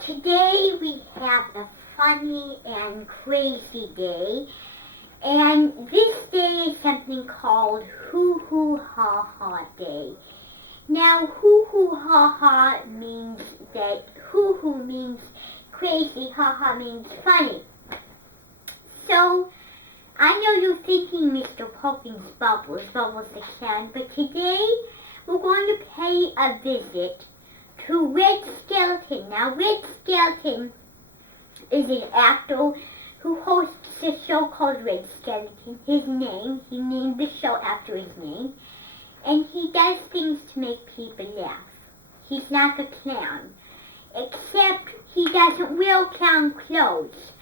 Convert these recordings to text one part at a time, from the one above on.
Today we have a funny and crazy day, and this day is something called Hoo Hoo Ha Ha Day. Now, hoo hoo ha ha means that hoo hoo means crazy, ha ha means funny. So, I know you're thinking Mr. Poppins Bubbles the can, but today we're going to pay a visit to Red Skelton. Now, Red Skelton is an actor who hosts a show called Red Skelton. He named the show after his name. And he does things to make people laugh. He's like a clown, except he doesn't wear clown clothes.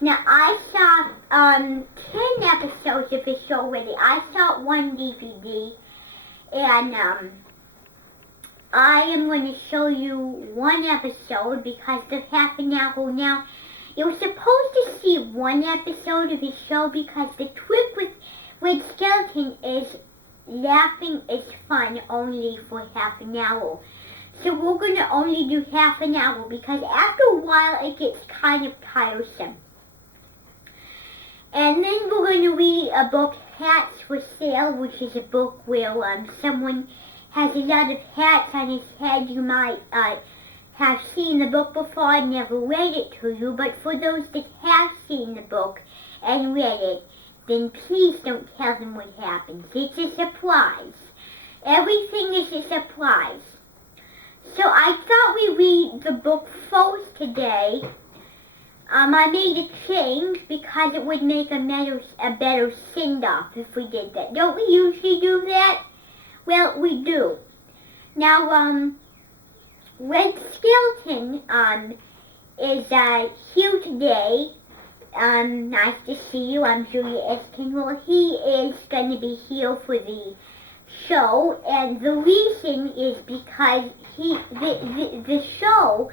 Now, I saw 10 episodes of his show already. I saw one DVD, and I am going to show you one episode because of half an hour. Now, you're supposed to see one episode of his show because the trick with Red Skelton is laughing is fun only for half an hour. So we're going to only do half an hour because after a while it gets kind of tiresome. And then we're going to read a book, Hats for Sale, which is a book where someone has a lot of hats on his head. You might have seen the book before. I never read it to you, but for those that have seen the book and read it, then please don't tell them what happens. It's a surprise. Everything is a surprise. So I thought we'd read the book first today. I made a change because it would make a better send-off if we did that. Don't we usually do that? Well, we do. Now, Red Skelton is here today. Nice to see you. I'm Julia Eskin. Well, he is going to be here for the show, and the reason is because the show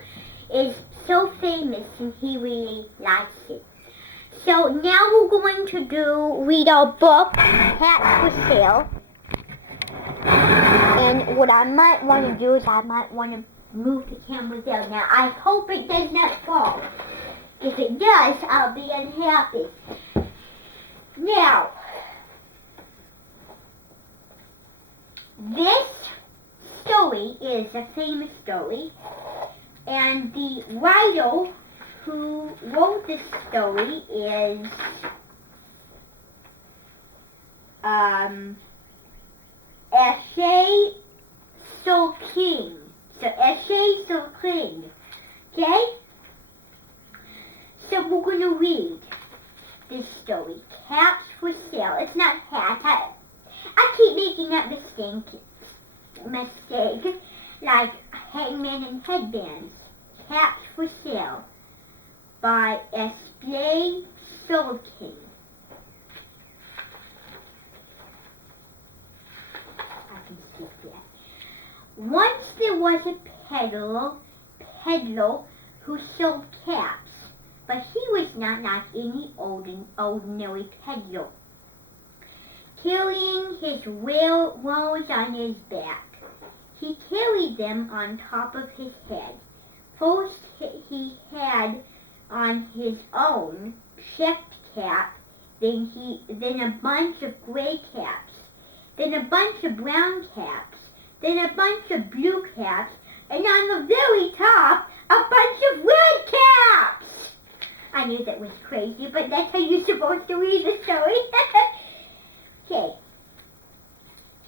is so famous and he really likes it. So now we're going to read our book, Hats for Sale. And what I might want to do is I might want to move the camera down. Now, I hope it does not fall. If it does, I'll be unhappy. Now, this story is a famous story, and the writer who wrote this story is Essay So King. So Essay So King. Okay? So we're going to read this story. Caps for Sale. It's not hats. I keep making that mistake. Like hangman and headbands. Caps for Sale by Essay So King. Once there was a peddler who sold caps, but he was not like any ordinary peddler, carrying his railroads on his back. He carried them on top of his head. First he had on his own checked cap, then a bunch of gray caps, then a bunch of brown caps, then a bunch of blue caps, and on the very top, a bunch of red caps. I knew that was crazy, but that's how you're supposed to read the story. Okay.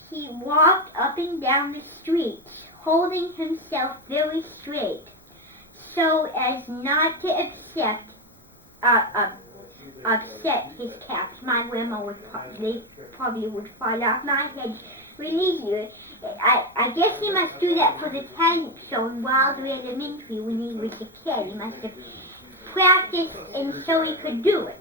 He walked up and down the streets, holding himself very straight, so as not to upset his caps. My grandma they probably would fall off my head really easily. I guess he must do that for the talent show in Wilder Elementary when he was a kid. He must have practiced and so he could do it.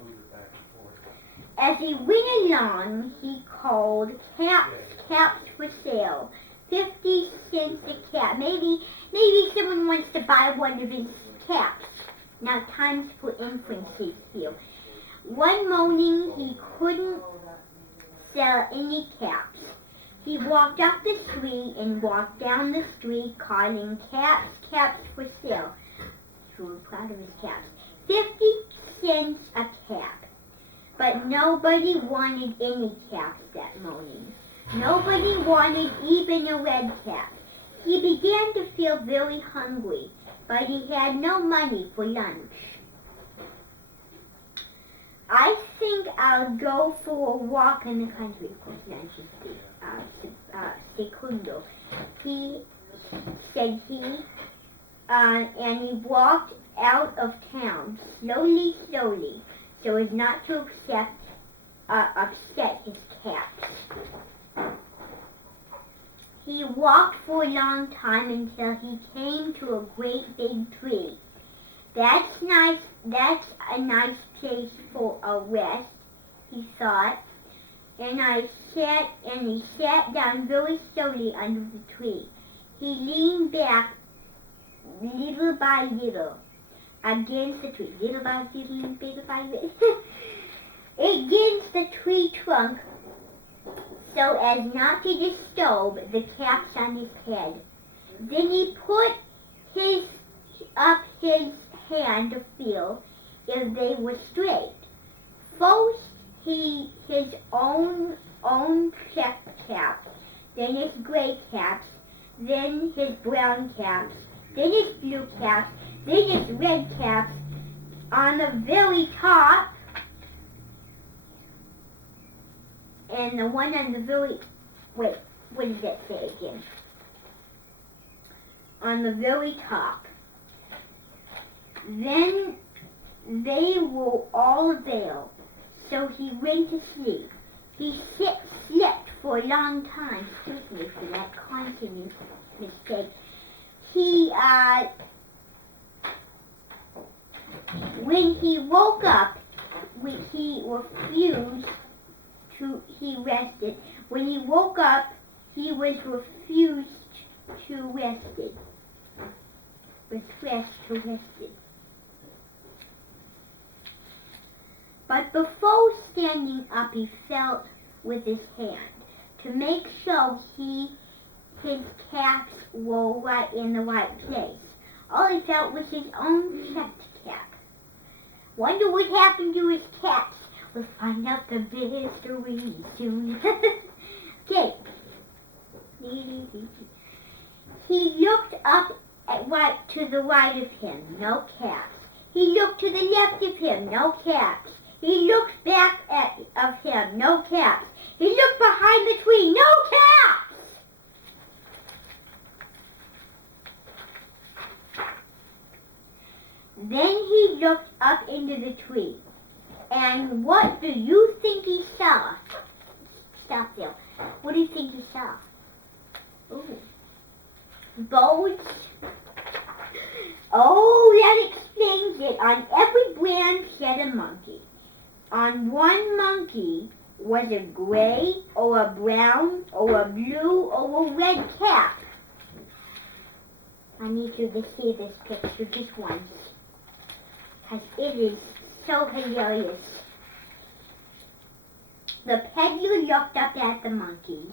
As he went along, he called, caps for sale, 50 cents a cap. Maybe someone wants to buy one of his caps. Now time's for inferences here. One morning he couldn't sell any caps. He walked up the street and walked down the street calling caps for sale. He was proud of his caps. 50 cents a cap. But nobody wanted any caps that morning. Nobody wanted even a red cap. He began to feel very hungry, but he had no money for lunch. I think I'll go for a walk in the country. Of course, lunch is secundo. He said and he walked out of town slowly, so as not to upset his caps. He walked for a long time until he came to a great big tree. That's nice. That's a nice place for a rest, he thought. And he sat down very slowly under the tree. He leaned back little by little against the tree. Little by little, against the tree trunk, so as not to disturb the caps on his head. Then he put up his hand to feel if they were straight. First his own checked caps, then his gray caps, then his brown caps, then his blue caps, then his red caps. On the very top, and the one on the very, wait, what does that say again? On the very top. Then they were all there, so he went to sleep. He slept for a long time. Excuse me for that constant mistake. When he woke up, he rested. When he woke up, he was refused to rested. But before standing up, he felt with his hand to make sure his caps were right in the right place. All he felt was his own checked cap. Wonder what happened to his cats. We'll find out the mystery soon. Okay. He looked up to the right of him, no cats. He looked to the left of him, no cats. He looked back of him, no cats. He looked behind the tree, no cats! Then he looked up into the tree. And what do you think he saw? Stop there. What do you think he saw? Ooh. Boats. Oh, that explains it. On every branch sat a monkey. On one monkey was a gray or a brown or a blue or a red cap. I need you to see this picture just once, because it is so hilarious. The peddler looked up at the monkeys.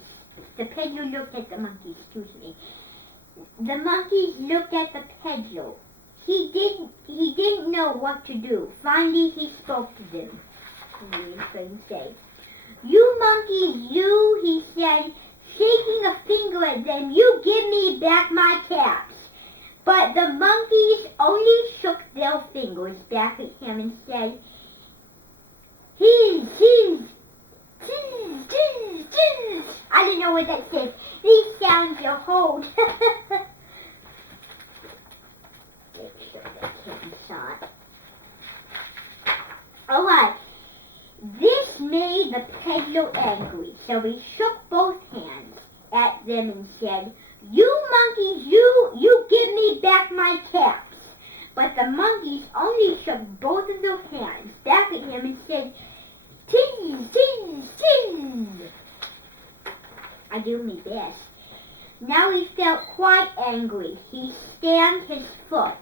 The peddler looked at the monkeys, excuse me. The monkeys looked at the peddler. He didn't know what to do. Finally, he spoke to them. You monkeys, you, he said, shaking a finger at them, you give me back my caps. But the monkeys only shook their fingers back at him and said, his, I don't know what that says. These sounds are hold. Make sure that can't shot. Alright. This made the peddler angry, so he shook both hands at them and said, you monkeys, you give me back my caps. But the monkeys only shook both of their hands back at him and said, Tiz. I do my best. Now he felt quite angry. He stamped his foot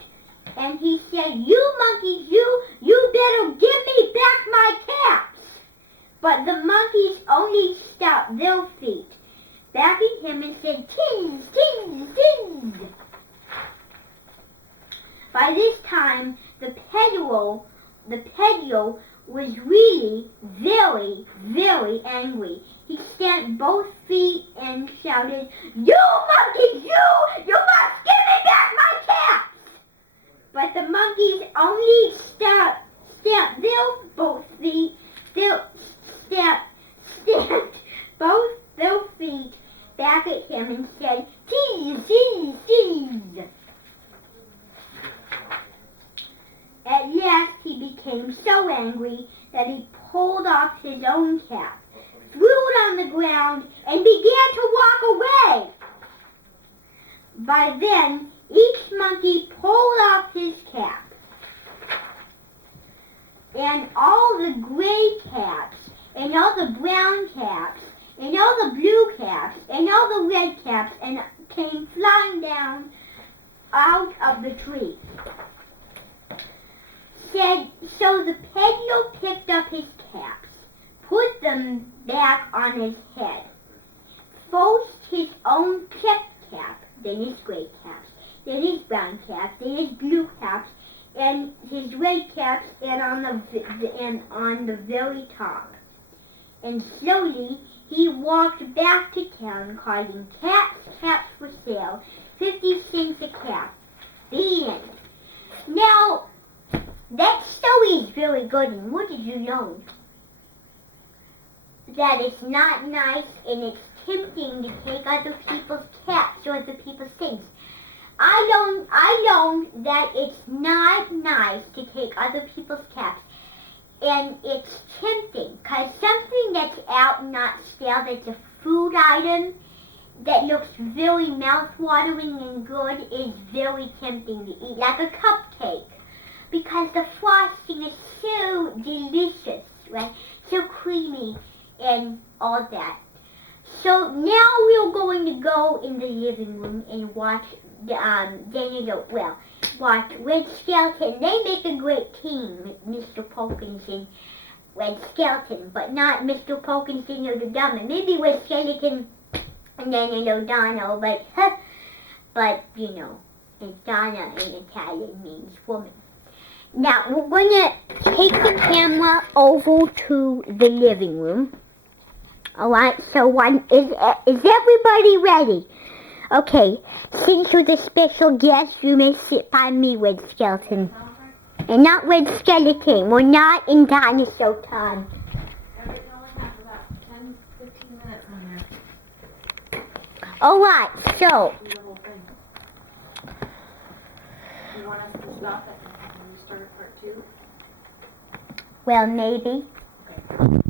and he said, you monkeys, you better give me back my caps. But the monkeys only stopped their feet back at him and said, Tiz. By this time, the peddler was really very, very angry. He stamped both feet and shouted, you monkeys, you must give me back my caps! But the monkeys only stamped both feet, stamped both their feet back at him and said, Tiz. At last he became so angry that he pulled off his own cap, threw it on the ground, and began to walk away. By then, each monkey pulled off his cap, and all the gray caps, and all the brown caps, and all the blue caps, and all the red caps, and came flying down out of the tree. So the peddler picked up his caps, put them back on his head, first his own chipped cap, then his gray caps, then his brown caps, then his blue caps, and his red caps, and on the very top. And slowly he walked back to town, calling caps for sale, 50 cents a cap. The end. Now, that story is very good, and what did you know? That it's not nice and it's tempting to take other people's caps or other people's things. I learned that it's not nice to take other people's caps, and it's tempting, because something that's out and not stale, that's a food item that looks very mouth-watering and good, is very tempting to eat, like a cupcake. Because the frosting is so delicious, right? So creamy and all that. So now we're going to go in the living room and watch watch Red Skelton. They make a great team, Mr. Polkins and Red Skelton, but not Mr. Polkins and the Dummy. Maybe Red Skeleton and then Donna, but you know, and Donna in Italian means woman. Now, we're going to take the camera over to the living room. Alright, so is everybody ready? Okay, since you're the special guest, you may sit by me, Red Skeleton. And not Red Skeleton, we're not in dinosaur time. Everything only have about 10, 15 minutes on there. Alright, so. Do the whole thing. You want us to stop it and we start part 2? Well, maybe. Okay.